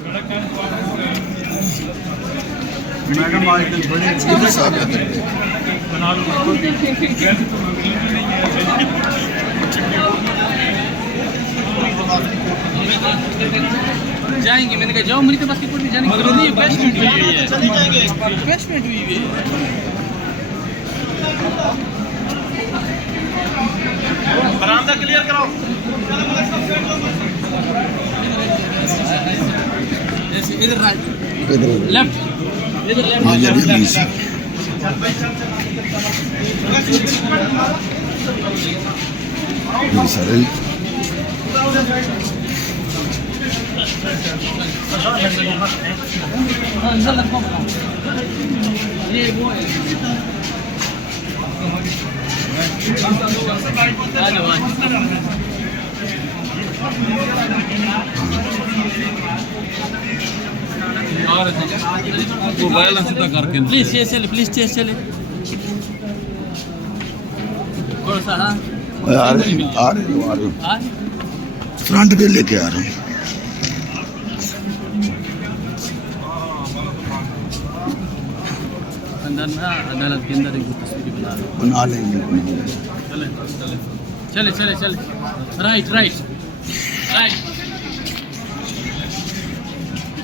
Madam आजकल बड़े जाएंगे, मैंने कहा जाओ, मुझे तो बास्केटबॉल में जाने की जरूरत नहीं है, प्लेसमेंट हुई हुई है, चली जाएंगे, प्लेसमेंट हुई हुई है। बरामदा क्लियर कराओ। इधर राइट, लेफ्ट, इधर लेफ्ट, ये वो है। वो बैलेंस सीधा करके प्लीज चले, प्लीज चले थोड़ा सा। हाँ आ रहे हो फ्रंट पे लेके आ रहा हूँ। अंदर ना, अदालत के अंदर एक तस्वीर बना लेंगे। चले चले चले चले, राइट राइट राइट।